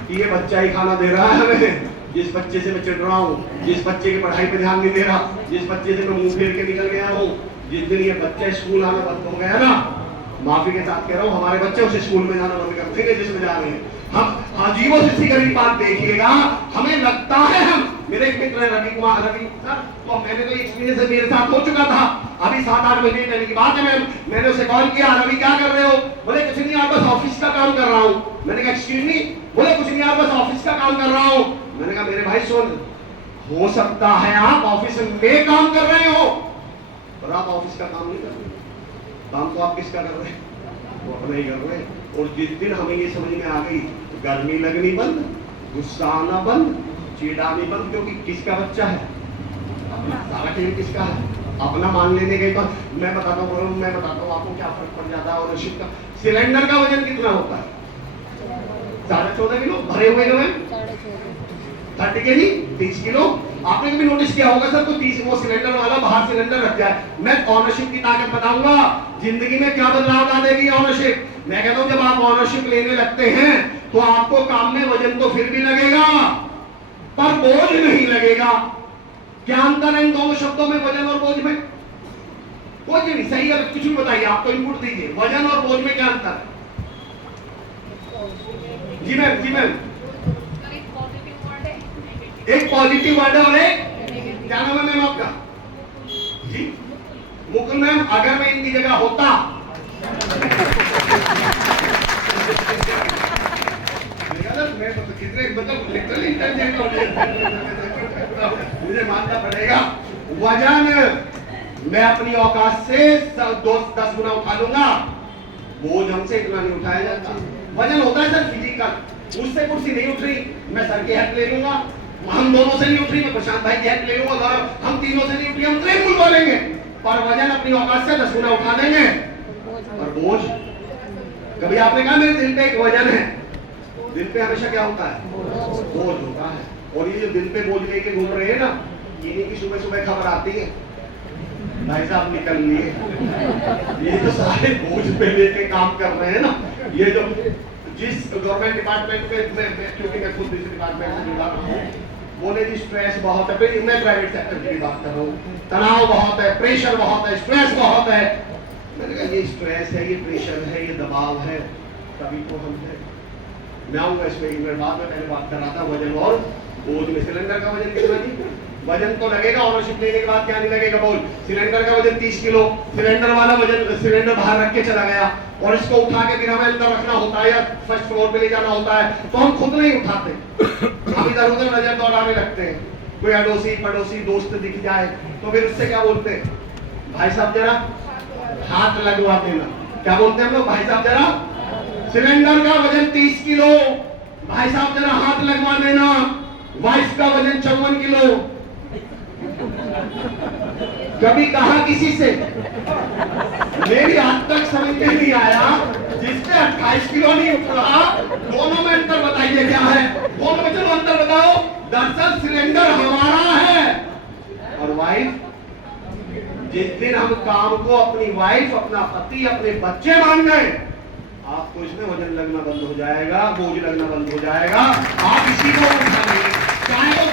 कि ये बच्चा ही खाना दे रहा है हमें, जिस बच्चे से मैं चिढ़ रहा हूँ, जिस बच्चे की पढ़ाई पे ध्यान नहीं दे रहा, जिस बच्चे से मैं मुंह फेर के निकल गया हूँ, जिस दिन ये बच्चा स्कूल आना बंद हो गया ना, माफी के साथ कह रहा हूँ, हमारे बच्चे उस स्कूल में जाना बंद कर देंगे जिसमें जा रहे हैं। हम अजीबो से सीधी बात देखिएगा, हमें लगता है हम, मेरे एक मित्र रवि कुमार, रवि सर, तो मैंने तो एक्सपीरियंस मेरे साथ हो चुका था, अभी 7-8 महीने पहले की बात है। मैंने उसे कॉल किया, रवि क्या कर रहे हो? बोले कुछ नहीं, आप बस ऑफिस का काम कर रहा हूँ। मैंने कहा एक्सक्यूज मी? बोले कुछ नहीं, आप बस ऑफिस का काम कर रहा हूँ। मैंने कहा मेरे भाई सुन, हो सकता है आप ऑफिस में काम कर रहे हो, पर आप ऑफिस का काम नहीं कर रहे। काम तो आप किसका कर रहे हैं? वो अपना ही कर रहे हैं। और जिस दिन हमें ये समझ में आ गई, गर्मी लगनी बंद, गुस्सा आना बंद, चिढ़ानी बंद, क्योंकि किसका बच्चा है, सारा खेल किसका है, अपना मान लेने के बाद। मैं बताता हूँ आपको क्या फर्क पड़ जाता है ओनरशिप का। सिलेंडर का वजन कितना होता है? 14.5 किलो भरे हुए जो है, 30 केजी 30 किलो। आपने कभी नोटिस किया होगा सर, तो 30 वो सिलेंडर वाला बाहर सिलेंडर रख जाए। मैं ऑनरशिप की ताकत बताऊंगा, जिंदगी में क्या बदलाव ला देगी ऑनरशिप। मैं कहता हूं जब आप ऑनरशिप लेने लगते हैं तो आपको काम में वजन तो फिर भी लगेगा, पर बोझ नहीं लगेगा। क्या अंतर है इन दोनों शब्दों में, वजन और बोझ में? बोझ नहीं, सही है, कुछ भी बताइए, आपको इनपुट दीजिए, वजन और बोझ में क्या अंतर है? जी मैम, जी मैम। एक पॉजिटिव वर्ड है और एक क्या नाम है मैम आपका? जी मुकुल मैम, अगर मैं इनकी जगह होता मैं तो कितने मतलब लिटरली इंटेलिजेंट मुझे मानना पड़ेगा। वजन मैं अपनी औकात से 10 गुना उठा लूंगा, बोझ हमसे इतना नहीं उठाया जाता। वजन होता है सर फिजिकल, मुझसे कुर्सी नहीं उठ रही, मैं सर की हेल्प ले लूंगा, हम दोनों से नहीं उठ रही, मैं प्रशांत भाई की हेल्प ले लूंगा, गौरव हम तीनों से नहीं उठ रही, हम त्रिमूल बोलेंगे, पर वजन अपनी औकात से 10 गुना उठा देंगे। और बोझ, कभी आपने कहा मेरे दिल पे एक वजन है? दिल पे हमेशा क्या होता है? बोझ होता है। और ये जो दिल पे बोझ लेके घूम रहे हैं ना, इन्हीं की सुबह सुबह खबर आती है, भाई साहब निकल लिए। ये तो सारे बोझ पे लेके काम कर रहे हैं ना। ये जो जिस गवर्नमेंट डिपार्टमेंट में क्योंकि मैं खुद इस डिपार्टमेंट से जुड़ा रहा हूँ, बोले जी स्ट्रेस बहुत है, फिर मैं प्राइवेट सेक्टर की बात कर रहा हूँ, तनाव बहुत है, प्रेशर बहुत है, स्ट्रेस बहुत है। मैंने कहा ये स्ट्रेस है, ये प्रेशर है, ये दबाव है, तभी तो हम है। मैं आऊंगा इसमें एक मिनट बाद में, पहले बात कर रहा था वजन और बोझ में। सिलेंडर का वजन कितना जी? वजन तो लगेगा, ऑनरशिप लेने के बाद क्या नहीं लगेगा बोल। सिलेंडर का वजन 30 किलो, सिलेंडर वाला वजन, सिलेंडर बाहर रख के चला गया और इसको उठा के फिर हमें अंदर रखना होता है या फर्स्ट फ्लोर पे ले जाना होता है, तो हम खुद नहीं उठाते, हम इधर उधर नजर दौड़ाने लगते हैं। कोई अड़ोसी पड़ोसी दोस्त दिख जाए तो फिर उससे क्या बोलते हैं, भाई साहब जरा हाथ लगवा देना। क्या बोलते हैं हम लोग? भाई साहब जरा सिलेंडर का वजन 30 किलो, भाई साहब जरा हाथ लगवा देना। वाइफ का वजन 54 किलो। कभी कहा किसी से? मेरी आज तक समझ में नहीं आया, जिससे 28 किलो नहीं उठ रहा, दोनों में अंतर बताइए क्या है? दोनों में चलो अंतर बताओ। दरअसल सिलेंडर हमारा है और वाइफ, जिस दिन हम काम को अपनी वाइफ, अपना पति, अपने बच्चे मान गए, आपको इसमें वजन लगना बंद हो जाएगा, बोझ लगना बंद हो जाएगा। आप इसी को उठाएंगे, चाहे वो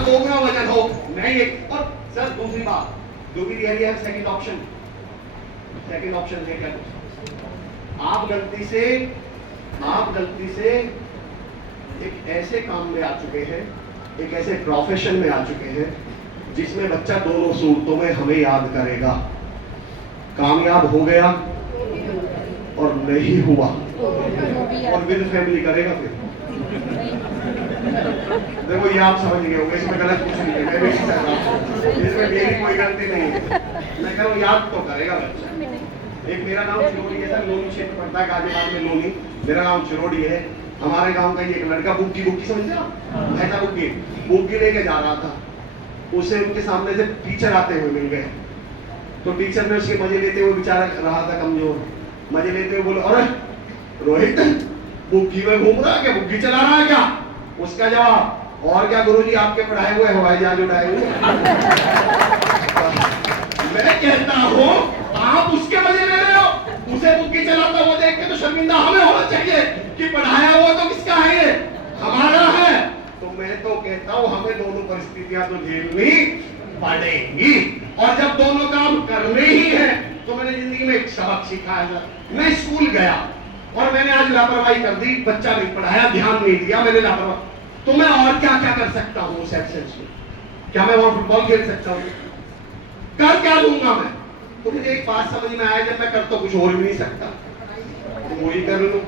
दोगुना वजन हो। नहीं एक और सर दूसरी बात, जो भी रियली है सेकंड ऑप्शन है क्या? आप गलती से एक ऐसे काम में आ चुके हैं, एक ऐसे प्रोफेशन में आ चुके हैं जिसमें बच्चा दोनों सूरतों में हमें याद करेगा। कामयाब हो गया और नहीं हुआ और विद फैमिली करेगा फिर। देखो ये आप समझ गए होंगे, इसमें गलत कुछ नहीं है, मैं भी नहीं कर रहा हूं, इसमें मेरी कोई गलती नहीं है। मैं कह रहा हूँ याद तो करेगा बच्चा। एक मेरा नाम चिरोड़ी है सर, लोनी क्षेत्र पड़ता है गाजियाबाद में, लोनी मेरा नाम चिरोड़ी है। हमारे गांव का एक लड़का बुग्गी समझते आप? ऐसा बुग्गी लेके जा रहा था, उसे उनके सामने से टीचर आते हुए मिल गए, तो टीचर ने उसके मजे लेते हुए, बेचारा रहा था कमजोर, मजे लेते हुए बोले, अरे रोहित बुग्गी में घूम रहा है क्या, बुग्गी चला रहा है क्या? उसका जवाब, और क्या गुरुजी आपके पढ़ाए हुए हवाई जहाज उड़ाए हुए। मैं कहता हूँ आप उसके मजे ले रहे हो, उसे बुग्गी चलाता हुआ देख के तो शर्मिंदा हमें होना चाहिए कि पढ़ाया हुआ तो किसका है, ये हमारा है। तो मैं तो कहता हूँ हमें दोनों परिस्थितियां तो झेलनी पड़ेंगी, और जब दोनों काम करने ही है तो मैंने जिंदगी में एक सबक सीखा है। मैं स्कूल गया और मैंने आज लापरवाही कर दी, बच्चा नहीं पढ़ाया, ध्यान नहीं दिया, मैंने लापरवाही, तो मैं और क्या क्या कर सकता हूँ उस एब्सेंस में? क्या मैं वहां फुटबॉल खेल सकता हूँ? कर क्या लूंगा मैं? तो मुझे एक बात समझ में आया, जब मैं कर तो कुछ और भी नहीं सकता, तो वही कर लूं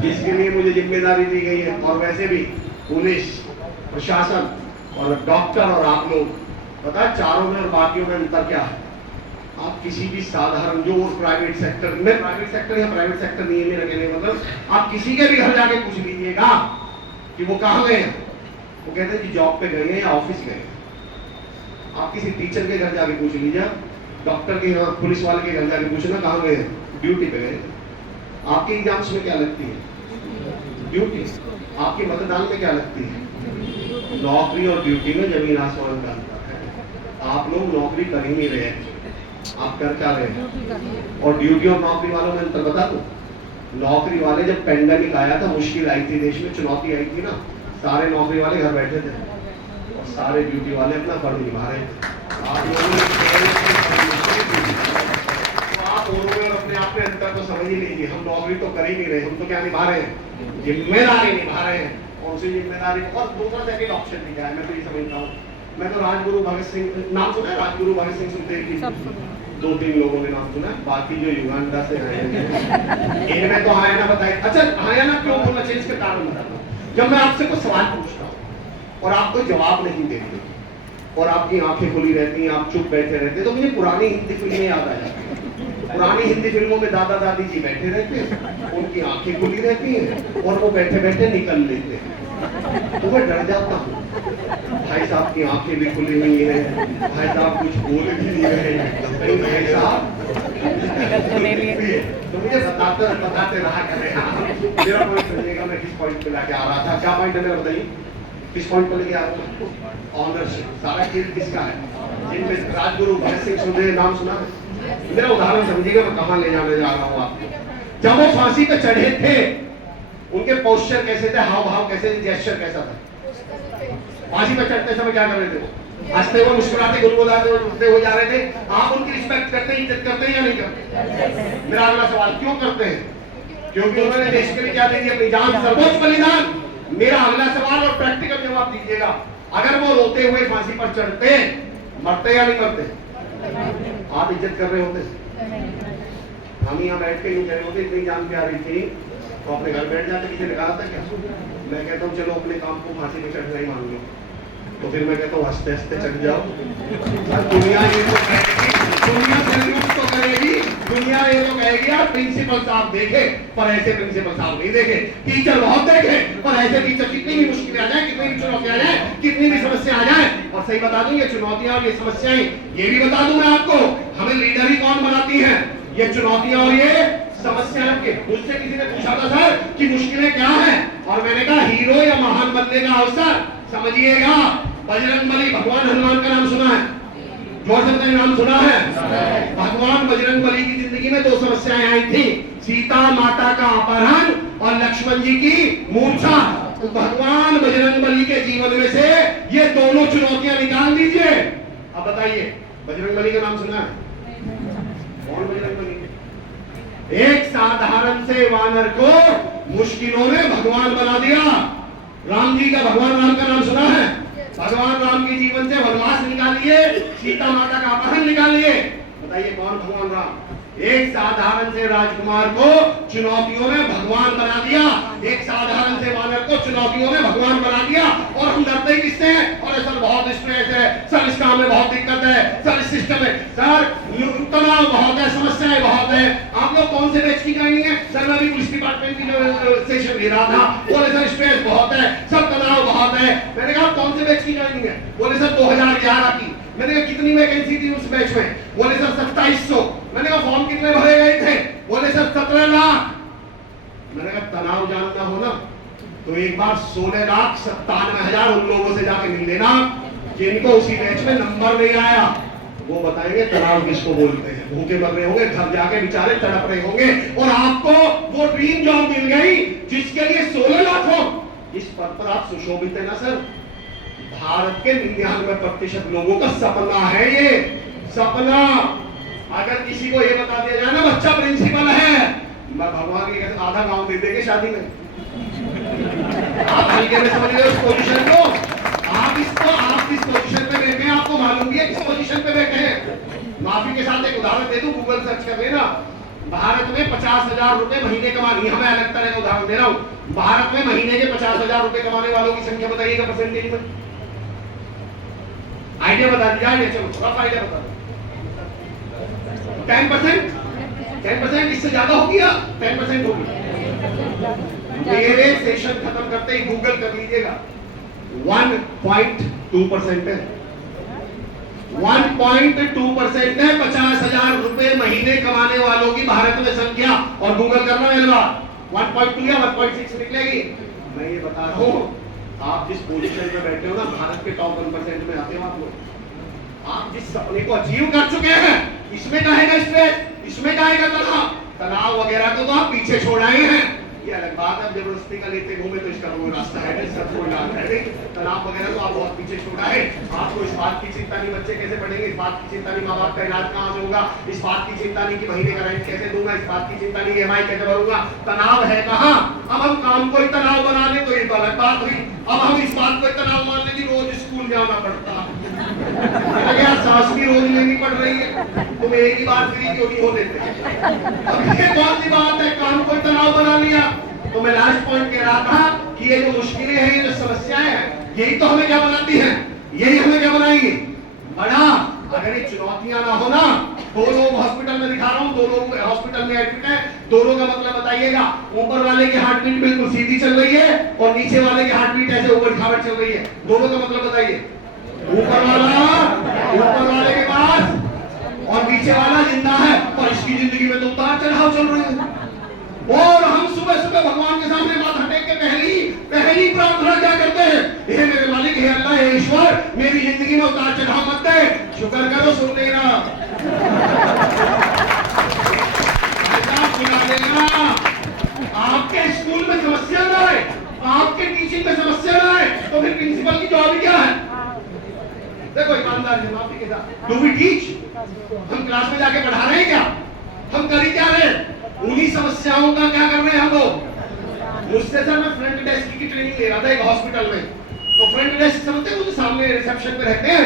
जिसके लिए मुझे जिम्मेदारी दी गई है। और वैसे भी पुलिस प्रशासन और डॉक्टर और आप लोग, पता है चारों में और बाकियों में अंतर क्या है? आप किसी भी साधारण जो प्राइवेट सेक्टर में, प्राइवेट सेक्टर या प्राइवेट सेक्टर नहीं है मेरा कहने का मतलब, आप किसी के भी घर जाके पूछ लीजिएगा कि वो कहाँ गए, वो कहते हैं कि जॉब पे गए हैं या ऑफिस गए। आप किसी टीचर के घर जाके पूछ लीजिए, डॉक्टर के घर, पुलिस वाले के घर जाके पूछना कहाँ गए, ड्यूटी पे गए। आपके एग्जाम्स में क्या लगती है? ड्यूटी। आपके मतदान में क्या लगती है? नौकरी और ड्यूटी में जमीन आसमान का अंतर है। आप लोग नौकरी कर ही नहीं रहे, आप कर क्या रहे? और ड्यूटी और नौकरी वालों में अंतर बता दो। नौकरी वाले जब पेंडेमिक आया था, मुश्किल आई थी, देश में चुनौती आई थी ना, सारे नौकरी वाले घर बैठे थे और सारे ड्यूटी वाले अपना फर्ज निभा रहे थे। आप लोगों ने अपने आप में अंतर तो समझ ही लीजिए। हम नौकरी तो कर ही नहीं रहे, हम तो क्या निभा रहे हैं? जिम्मेदारी निभा रहे हैं। और उसी जिम्मेदारी को, और दूसरा सेकंड ऑप्शन भी क्या है, मैं तो ये समझता हूँ, मैं तो राजगुरु भगत सिंह, नाम सुना है राजगुरु भगत सिंह सुखदेव की? 2-3 लोगों ने नाम सुना, बाकी जो युगांडा से आए हैं इनमें तो आया ना बताए। अच्छा आया ना क्यों बोलना चाहिए, इसके कारण बताता हूँ। जब मैं आपसे कोई सवाल पूछता हूँ और आप कोई जवाब नहीं देते और आपकी आंखें खुली रहती हैं, आप चुप बैठे रहते, तो मुझे पुरानी हिंदी फिल्में याद आ जाती हैं। पुरानी हिंदी फिल्मों में दादा दादी जी बैठे रहते हैं, उनकी आंखें खुली रहती हैं और वो बैठे बैठे निकल लेते हैं। तो मैं डर जाता हूँ। भाई साहब की आंखें भी खुली हुई हैं, भाई साहब कुछ बोल भी नहीं रहे, तो भाई साहब तो ले लिए। तो मुझे बताते रहा करें। मेरा पॉइंट समझिएगा, मैं किस पॉइंट पे लाके आ रहा था, क्या पॉइंट है मेरा बताइए, किस पॉइंट पे लेके आ रहा था? ऑनरशिप। सारा खेल किसका है? जिनमें राजगुरु भगत सिंह सुखदेव नाम सुना है? मेरा उदाहरण समझिएगा मैं कहाँ ले जाने जा रहा हूँ आपको। जब वो फांसी पे चढ़े थे, उनके पोस्चर कैसे थे, हाव भाव कैसे थे, जेस्चर कैसा था? फांसी पे चढ़ते समय क्या कर रहे थे? हंसते हुए, मुस्कुराते, गुलगुलाते हुए जा रहे थे। आप उनकी रिस्पेक्ट करते हैं, इज्जत करते हैं या नहीं करते? मेरा अगला सवाल, क्यों करते हैं? क्योंकि उन्होंने देश के लिए क्या दे दिया? अपनी जान, सर्वोच्च बलिदान। मेरा अगला सवाल और प्रैक्टिकल जवाब दीजिएगा, अगर वो रोते हुए फांसी पर चढ़ते, मरते या नहीं मरते? आप इज्जत कर रहे होते? हम यहाँ बैठ के यूं कह रहे होते, इतनी जान प्यारी थी तो अपने घर बैठ जाते, किसी ने कहा था क्या? मैं कहता हूँ चलो अपने काम को फांसी पे चढ़ना ही मान लो, तो फिर मैं कहता हूँ हंसते हंसते चढ़ जाओ। दुनिया ये तो कहेगी, दुनिया सैल्यूट तो करेगी, दुनिया ये तो कहेगी यार प्रिंसिपल साहब देखे पर ऐसे प्रिंसिपल साहब नहीं देखे, टीचर बहुत देखे पर ऐसे टीचर, कितनी भी मुश्किलें आ जाए, कितनी भी चुनौतियां आ जाए, कितनी भी समस्या आ जाए। और सही बता दूं, ये चुनौतियां और ये समस्याएं, ये भी बता दूं मैं आपको, हमें लीडर ही कौन बनाती है? ये चुनौतियां और ये समस्याएं के। मुझसे किसी ने पूछा था सर कि मुश्किलें क्या हैं, और मैंने कहा हीरो या महान बनने का अवसर। समझिएगा, बजरंगबली, भगवान हनुमान का नाम सुना है? जोर से बताइए, नाम सुना है? भगवान बजरंगबली की जिंदगी में दो समस्याएं आई थी, सीता माता का अपहरण और लक्ष्मण जी की मूर्छा। तो भगवान बजरंगबली के जीवन में से ये दोनों चुनौतियां निकाल दीजिए। अब बताइए, बजरंगबली का नाम सुना है? कौन बजरंगबली? एक साधारण से वानर को मुश्किलों ने भगवान बना दिया। राम जी का, भगवान राम का नाम सुना है? भगवान राम के जीवन से वनवास निकालिए, सीता माता का अपहरण निकालिए। बताइए कौन भगवान राम? एक साधारण से राजकुमार को चुनौतियों ने भगवान बना दिया, एक साधारण से वानर को चुनौतियों ने भगवान बना दिया। और हम डरते ही किससे हैं? और सर बहुत स्ट्रेस है, सर इस काम में बहुत दिक्कत है, सर इस सिस्टम में, सर तनाव बहुत है, समस्याएं बहुत है। आप लोग कौन से बैच की ज्वाइनिंग है? सर मैं भी पुलिस डिपार्टमेंट की जो सेशन ले रहा था, बोले सर स्ट्रेस बहुत है, सब तनाव बहुत है। मैंने कहा कौन से बैच की ज्वाइनिंग है? बोले सर 2011 की। मैंने कहा कितनी वैकेंसी थी उस बैच में? बोले सर 2700। मैंने कहा फॉर्म कितने भरे गए थे? बोले सर 17 लाख। मैंने कहा तनाव जानना हो ना तो एक बार 16,97,000 उन लोगों से जाके मिल लेना जिनको उसी बैच में नंबर नहीं आया। वो बताएंगे तनाव किसको बोलते हैं। भूखे मर रहे होंगे, घर जाके बेचारे तड़प रहे होंगे, और आपको वो ड्रीम जॉब मिल गई जिसके लिए 16 लाख हो। इस पद पर आप सुशोभित है ना सर? भारत के 99% लोगों का सपना है ये सपना। अगर किसी को ये बता दिया जाए ना बच्चा प्रिंसिपल है, मैं भगवान की कसम आधा गांव दे देंगे शादी में। आप हल्के में समझ रहे उस पोजीशन को? आप किस पोजीशन पे बैठे हैं आपको मालूम भी है किस पोजीशन पे बैठे हैं। माफी के साथ एक उदाहरण दे दूं, गूगल सर्च कर लेना। भारत में 50,000 रुपए महीने कमानी है, मैं अलग तरह का उदाहरण दे रहा हूं। भारत में महीने के 50,000 रुपए कमाने वालों की संख्या बताइएगा परसेंटेज में। आइडिया बता दीजिए, आइडिया, चलो थोड़ा सा आइडिया बता दो। 10%? 10%? इससे ज्यादा हो गया? 10% हो गया। मेरे सेशन खत्म करते ही गूगल कर लीजिएगा, 1.2% है। 1.2% है 50,000 रुपए महीने कमाने वालों की भारत में संख्या। और गूगल करना मेरे बात 1.2 या 1.6 निकलेगी। मैं ये बता रहा हूं, आप जिस पोजीशन में बैठे हो ना, भारत के टॉप 1% में आते हो आप लोग। आप जिस सपने को अचीव कर चुके हैं, इसमें कहेगा स्ट्रेस, इसमें कहेगा तनाव वगैरह को तो आप पीछे छोड़ आए हैं। ये अलग बात है, जबरदस्ती का लेते घूमे तो इसका कोई रास्ता है नहीं, सब कोई रास्ता है नहीं। तनाव वगैरह तो आप बहुत पीछे छोड़ा है। आपको इस बात की चिंता नहीं बच्चे कैसे पढ़ेंगे, इस बात की चिंता नहीं माँ बाप का इलाज कहाँ से होगा, इस बात की चिंता नहीं कि महीने का रेंट कैसे दूंगा, इस बात की चिंता नहीं EMI कैसे भरूंगा। तनाव है कहाँ? अब हम काम को ही तनाव बना ले तो ये तो अलग बात हुई। अब हम इस बात को तनाव मान ले कि रोज स्कूल जाना पड़ता है, सास भी रोज लेनी पड़ रही है, तुम एक ही बार फ्री क्यों नहीं हो लेते? अब ये कौन सी बात है, काम को तनाव बना लिया। तो मैं लास्ट पॉइंट कह रहा था कि ये जो मुश्किलें हैं, ये जो समस्याएं हैं, यही तो हमें क्या बनाती हैं, यही हमें क्या बनाएंगे बड़ा। अगर ये चुनौतियां ना हो ना, 2 लोग हॉस्पिटल में दिखा रहा हूं, 2 लोग हॉस्पिटल में एडमिट है, दोनों का मतलब बताइएगा। ऊपर वाले की हार्ट बीट बिल्कुल सीधी चल रही है और नीचे वाले की हार्ट बीट ऐसे ऊपर खावट चल रही है। दोनों का मतलब बताइए। ऊपर वाले के पास और नीचे वाला जिंदा है और इसकी जिंदगी में तो उतार चढ़ाव चल रहे हैं। और हम सुबह सुबह भगवान के सामने माथा टेक के पहली प्रार्थना क्या करते हैं? हे मेरे मालिक, हे अल्लाह, हे ईश्वर, मेरी जिंदगी में उतार चढ़ाव मत दे, शुक्र करो सुन लेना, सुना देना। आपके स्कूल में समस्या ना है, आपके टीचिंग में समस्या ना है, तो फिर प्रिंसिपल की जॉब क्या है? देखो ईमानदार है माफी के साथ, डू वी टीच? हम क्लास में जाके पढ़ा रहे हैं क्या? हम कर ही क्या रहे हैं? उन्हीं समस्याओं का क्या कर रहे हैं हम लोग? मुझसे सर मैं फ्रंट डेस्क की ट्रेनिंग ले रहा था एक हॉस्पिटल में, तो फ्रंट डेस्क समझते हैं, सामने रिसेप्शन पे रहते हैं।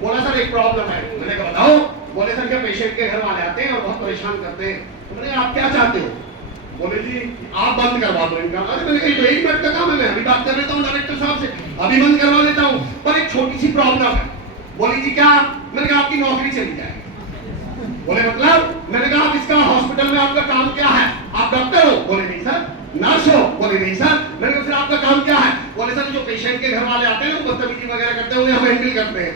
बोला सर एक प्रॉब्लम है। मैंने कहा बताओ। बोले सर क्या पेशेंट के घर वाले आते हैं और बहुत परेशान करते हैं। तो मैंने कहा आप क्या चाहते हो? बोले जी आप बंद करवा दो इनका। अरे मैंने कहा तो 1 मिनट का काम है, मैं अभी बात कर लेता हूँ डायरेक्टर साहब से, अभी बंद करवा लेता हूँ, पर एक छोटी सी प्रॉब्लम है। बोली जी क्या? मैंने कहा आपकी नौकरी चली जाएगी। बोले मतलब? मैंने कहा आप इसका हॉस्पिटल में आपका काम क्या है? आप डॉक्टर हो? बोले नहीं सर। नर्स हो? बोले नहीं सर। मैंने कहा फिर आपका काम क्या है? बोले सर जो पेशेंट के घर वाले आते हैं वो बदतमीजी वगैरह करते हैं, उन्हें हम हैंडल करते हैं।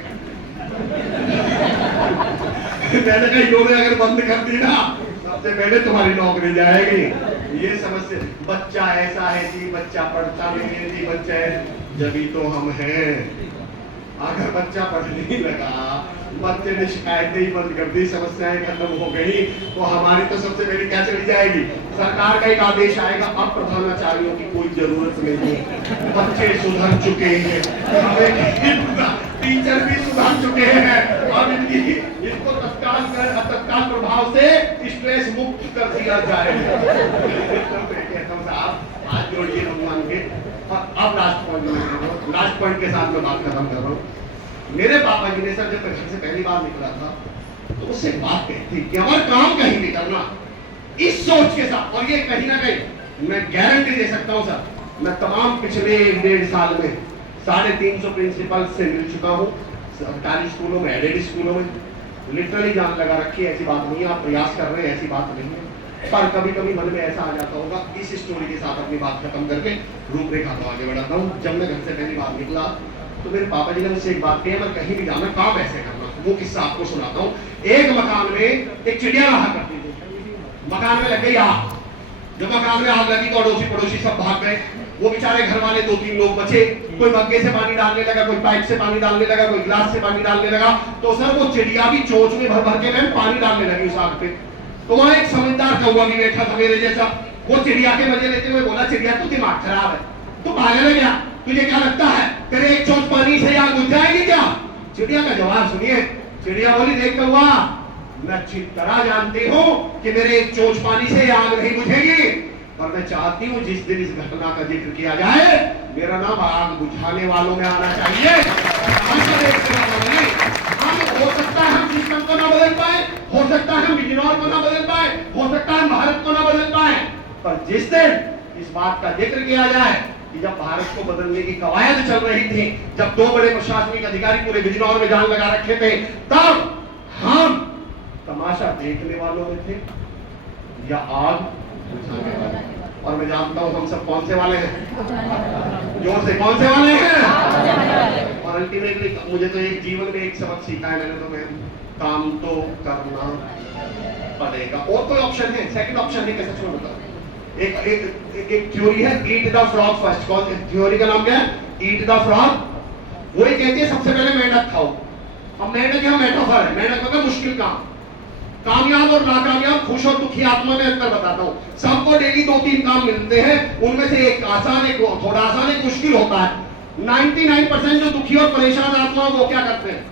मैंने कहा इन्होंने अगर बंद कर दी ना, सबसे पहले तुम्हारी नौकरी जाएगी। ये समस्या, बच्चा ऐसा है जी, बच्चा पढ़ता नहीं है जी, बच्चा है, जब तो हम हैं। अगर बच्चा पढ़ने लगा, बच्चे ने शिकायतें ही बंद कर दी, समस्याएं खत्म हो गई, तो हमारी तो सबसे पहले क्या चली जाएगी? सरकार का एक आदेश आएगा, अब प्रधानाचार्यों की कोई जरूरत नहीं है, बच्चे सुधर चुके हैं, टीचर भी सुधर चुके हैं, अब इनको तत्काल प्रभाव से स्ट्रेस मुक्त कर दिया जाएगा। आज जोड़िए भगवान के। अब लास्ट पॉइंट के साथ मैं बात खत्म कर रहा हूँ। मेरे पापा जी ने सर जब घर से पहली बार निकला था तो उससे बात कही थी कि हमारा काम कहीं नहीं करना, इस सोच के साथ। और ये कहीं ना कहीं मैं गारंटी दे सकता हूँ सर, मैं तमाम पिछले 1.5 साल में 350 प्रिंसिपल से मिल चुका हूँ, सरकारी स्कूलों में, एडेड स्कूलों में, लिटरली जान लगा रखी है। ऐसी बात नहीं है, आप प्रयास कर रहे हैं, ऐसी बात नहीं है, पर कभी कभी मन में ऐसा आ जाता होगा। इस स्टोरी के साथ अपनी बात खत्म करके रूपरेखा को आगे बढ़ाता हूँ। जब मैं घर से पहली बार निकला तो मेरे पापा जी ने मुझसे एक बात कही, मैं कहीं भी जाना काम ऐसे करना। वो किस्सा आपको सुनाता हूँ। एक मकान में एक चिड़िया रहा करती थी, मकान में लग गई आग। जब मकान में आग लगी तो अड़ोसी पड़ोसी सब भाग गए। वो बेचारे घर वाले 2-3 लोग बचे, कोई मग्गे से पानी डालने लगा, कोई पाइप से पानी डालने लगा, कोई गिलास से पानी डालने लगा। तो सर वो चिड़िया भी चोंच में भर भर के मैम पानी डालने लगी उस आग पे। तो वहां एक समझदार कौवा भी बैठा था मेरे जैसा, वो चिड़िया के मजे लेते हुए बोला, चिड़िया तू दिमाग खराब है, तू पागल है क्या? तुझे क्या लगता है तेरे एक चोंच पानी से आग बुझ जाएगी क्या? चिड़िया का जवाब सुनिए। चिड़िया बोली, देख कौवा, मैं अच्छी तरह जानती हूँ कि मेरे एक चोंच पानी से आग नहीं बुझेगी, पर मैं चाहती हूँ जिस दिन इस घटना का जिक्र किया जाए मेरा नाम आग बुझाने वालों में आना चाहिए। हो सकता है हम सिस्टम को ना बदल पाए, हो सकता है हम बिजनौर को ना बदल पाए, हो सकता है हम भारत को ना बदल पाए, पर जिस दिन इस बात का जिक्र किया जाए कि जब भारत को बदलने की कवायद चल रही थी, जब 2 बड़े प्रशासनिक अधिकारी पूरे बिजनौर में जान लगा रखे थे, तब हम तमाशा देखने वालों में थे या आग बुझाने वाले? और मैं जानता हूं हम सब कौन से वाले हैं, जोर से कौन से वाले हैं। और अल्टीमेटली मुझे तो एक जीवन में एक सबक सीखा है मैंने, तो मैं काम तो करना पड़ेगा, और कोई ऑप्शन है? सेकंड ऑप्शन है, कैसे छोड़ बताओ। एक थ्योरी है, ईट द फ्रॉग फर्स्ट। कौन थ्योरी का नाम क्या है? Eat the frog. वो ये कहती है सबसे पहले मेंढक खाओ। अब मेंढक यहाँ मेटाफर है, मेंढक मतलब मुश्किल काम। कामयाब और नाकामयाब, खुश और दुखी आत्मा में अंतर बताता हूँ। सबको डेली 2-3 काम मिलते हैं, उनमें से एक आसान, एक थोड़ा आसान, एक मुश्किल होता है। 99% जो दुखी और परेशान आत्मा वो क्या करते हैं?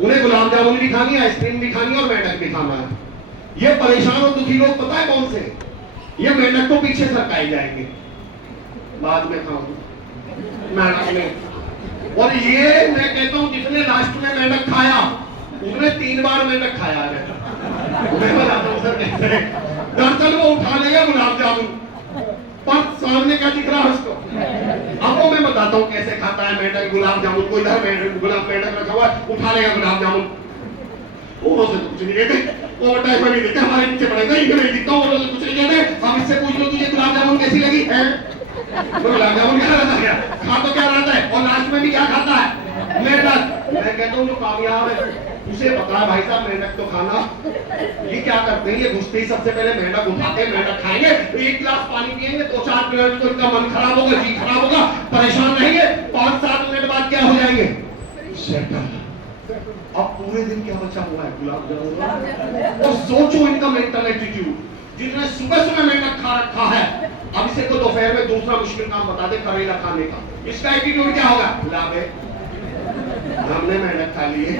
उन्हें गुलाब जामुन भी खानी है, आइसक्रीम भी खानी है और मेंढक भी खाना है। ये परेशान और दुखी लोग पता है कौन से? ये मेंढक को पीछे सरकाए जाएंगे, बाद में खाऊंगा मेंढक में। और ये मैं कहता हूँ जिसने लास्ट में मेंढक खाया उसने 3 बार मेंढक खाया है। मैं बताता हूँ सर कैसे। दरअसल वो उठा लेगा गुलाब जामुन, पर सामने क्या दिख रहा है उसको? अब वो मैं बताता हूँ कैसे खाता है मेंढक गुलाब जामुन। कोई इधर मेंढक रखा हुआ है, उठा लेगा गुलाब जामुन, वो से कुछ नहीं कहते, ओवर टाइम में नहीं देते, हमारे नीचे पड़ेगा, इनके नहीं दिखता, वो लोग कुछ नहीं कहते। हम इससे पूछ लो तुझे गुलाब जामुन कैसी लगी है? तो गुलाब जामुन क्या रहता है, खा तो क्या रहता है, और लास्ट में भी क्या खाता है, मेहनत। मैं कहता हूँ जो कामयाब है उसे पता है भाई साहब मेहनत तो खाना। ये क्या करते हैं, ये घुसते ही सबसे पहले मेहनत उठाते हैं, मेहनत खाएंगे, एक गिलास पानी पिएंगे, 2-4 मिनट तो इनका मन खराब होगा, जी खराब होगा, परेशान रहेंगे, 5-7 मिनट बाद क्या हो जाएंगे, सेटल। अब पूरे दिन क्या बचा हुआ है, गुलाब जामुन। और सोचो इनका मेंटल एटीट्यूड, जिसने सुबह सुबह मेहनत खा रखा है, अब इसे को दोपहर में दूसरा मुश्किल काम बता दे करेला खाने का, इसका एटीट्यूड क्या होगा, लाभे हमने मेहनत खा ली है,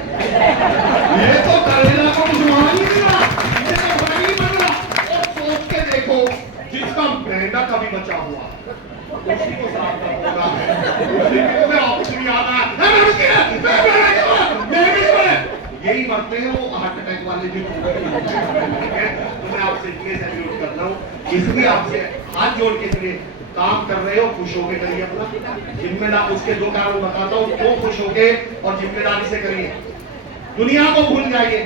ये तो करेला को कुछ मान ही नहीं रहा, ये तो बना ही बन रहा। और सोच के देखो जिसका मेहनत अभी बचा हुआ उसी को साफ कर होगा, उसी को मैं ऑप्शन याद आया, यही मरते हैं वो हार्ट अटैक वाले जो। तो मैं आपसे इसलिए सैल्यूट कर रहा हूँ, इसलिए आपसे हाथ जोड़ के चलिए, काम कर रहे हो खुश होके करिए अपना, जिम्मेदार उसके 2 कारण बताता हूँ, क्यों खुश होके और जिम्मेदारी से करिए। दुनिया को भूल जाइए,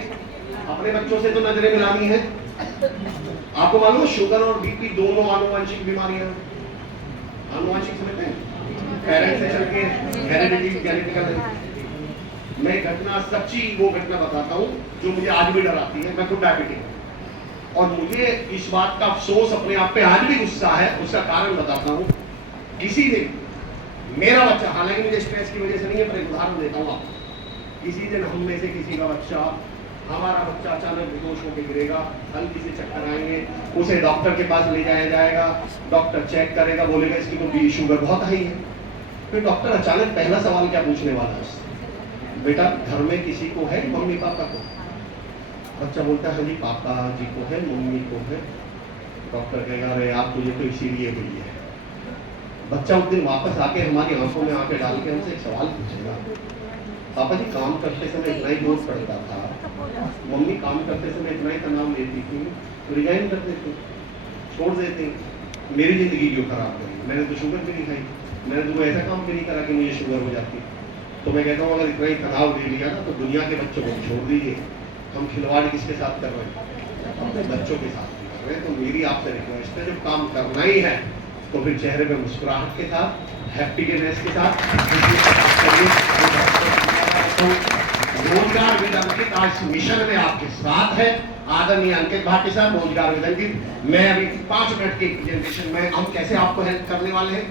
अपने बच्चों से तो नजरें मिलानी है। आपको मालूम है शुगर और बीपी दोनों आनुवंशिक बीमारियां, आनुवंशिक समझते हैं, पेरेंट्स से चल के हेरेडिटी जेनेटिकल। मैं घटना सच्ची वो घटना बताता हूँ जो मुझे आज भी डराती है। मैं खुद डायबिटिक और मुझे इस बात का अफसोस अपने आप पे आज भी गुस्सा है, उसका कारण बताता हूँ। किसी दिन मेरा बच्चा, हालांकि मुझे स्ट्रेस की वजह से नहीं है, पर एक उदाहरण देता हूँ आपको। किसी दिन हम में से किसी का बच्चा, हमारा बच्चा अचानक बेहोश होकर गिरेगा, हल्की से चक्कर आएंगे, उसे डॉक्टर के पास ले जाया जाएगा, डॉक्टर चेक करेगा, बोलेगा इसकी तो शुगर बहुत हाई है। फिर डॉक्टर अचानक पहला सवाल क्या पूछने वाला है, बेटा घर में किसी को है, मम्मी पापा को? बच्चा बोलता है जी पापा जी को है, मम्मी को है। डॉक्टर कहेगा अरे आप तुझे तो इसीलिए हुई है। बच्चा उस दिन वापस आके हमारी आंखों में आके डाल के हमसे एक सवाल पूछेगा, पापा जी काम करते समय इतना ही जोर पड़ता था, मम्मी काम करते समय इतना ही तनाव लेती थी, रिजाइन कर देती, छोड़ देती, मेरी जिंदगी क्यों खराब करी, मैंने तो शुगर भी नहीं खाई, मैंने तो ऐसा काम भी नहीं करा कि मुझे शुगर हो जाती। तो मैं कहता हूँ अगर इतना ही तनाव ले लिया ना तो दुनिया के बच्चों को छोड़ दीजिए। हम खिलवाड़ किसके साथ कर रहे हैं, अपने बच्चों के साथ कर रहे हैं। तो मेरी आपसे रिक्वेस्ट है, जब काम करना ही है तो फिर चेहरे पे मुस्कुराहट के साथ, हैप्पीनेस के साथ रोजगार विद अंकित आज मिशन में आपके साथ है। आदरणीय अंकित भाटी साहब, रोजगार विद अंकित। मैं अभी 5 मिनट की प्रेजेंटेशन में हम कैसे आपको हेल्प करने वाले हैं